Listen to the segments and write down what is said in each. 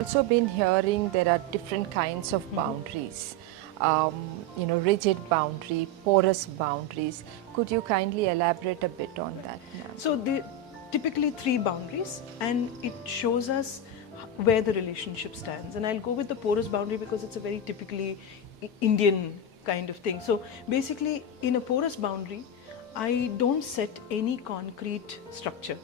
Also been hearing there are different kinds of boundaries, rigid boundary, porous boundaries. Could you kindly elaborate a bit on that, ma'am? So they typically three boundaries, and it shows us where the relationship stands. And I'll go with the porous boundary because it's a very typically Indian kind of thing. So basically, in a porous boundary, I don't set any concrete structure.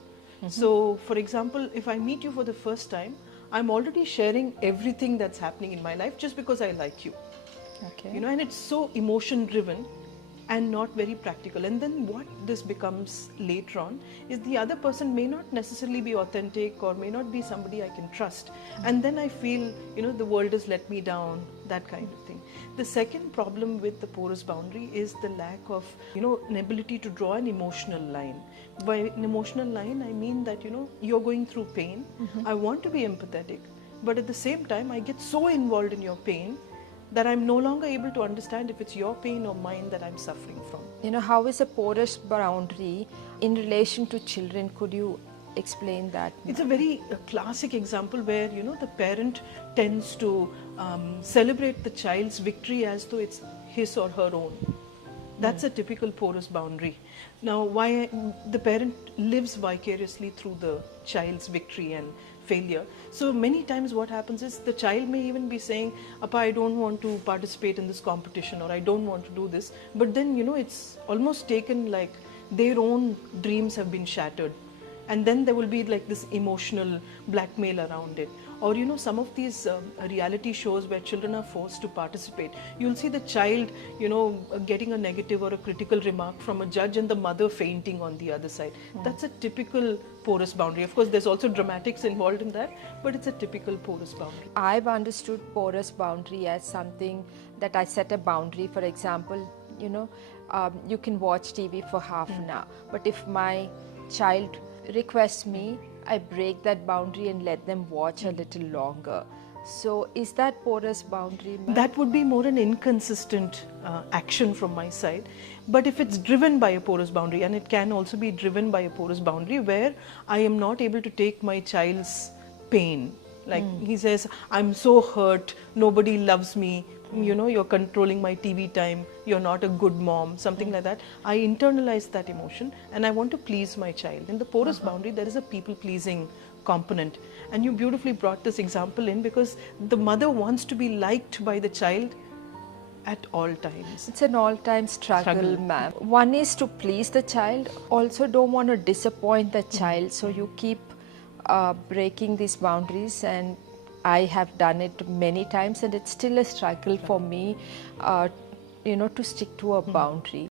So, for example, if I meet you for the first time, I'm already sharing everything that's happening in my life just because I like you. Okay. And it's so emotion driven and not very practical. And then what this becomes later on is the other person may not necessarily be authentic or may not be somebody I can trust. And then I feel, the world has let me down, that kind of thing. The second problem with the porous boundary is the lack of, an ability to draw an emotional line. By an emotional line, I mean that, you're going through pain. I want to be empathetic, but at the same time, I get so involved in your pain that I'm no longer able to understand if it's your pain or mine that I'm suffering from. How is a porous boundary in relation to children? Could you explain that? It's a very classic example where, the parent tends to celebrate the child's victory as though it's his or her own. That's a typical porous boundary. Now, why the parent lives vicariously through the child's victory and failure. So many times what happens is the child may even be saying, Appa, I don't want to participate in this competition, or I don't want to do this. But then, it's almost taken like their own dreams have been shattered. And then there will be like this emotional blackmail around it. Or, some of these reality shows where children are forced to participate. You'll see the child, getting a negative or a critical remark from a judge and the mother fainting on the other side. That's a typical porous boundary. Of course, there's also dramatics involved in that, but it's a typical porous boundary. I've understood porous boundary as something that I set a boundary. For example, you can watch TV for half an hour. But if my child requests me, I break that boundary and let them watch a little longer. So is that porous boundary, ma'am? That would be more an inconsistent action from my side. But if it's driven by a porous boundary, and it can also be driven by a porous boundary where I am not able to take my child's pain. Like he says, I'm so hurt, nobody loves me, you're controlling my TV time, you're not a good mom, something like that. I internalize that emotion and I want to please my child. In the porous boundary, there is a people-pleasing component. And you beautifully brought this example in because the mother wants to be liked by the child at all times. It's an all-time struggle, ma'am. One is to please the child, also don't want to disappoint the child, so you keep breaking these boundaries, and I have done it many times and it's still a struggle for me, to stick to a boundary.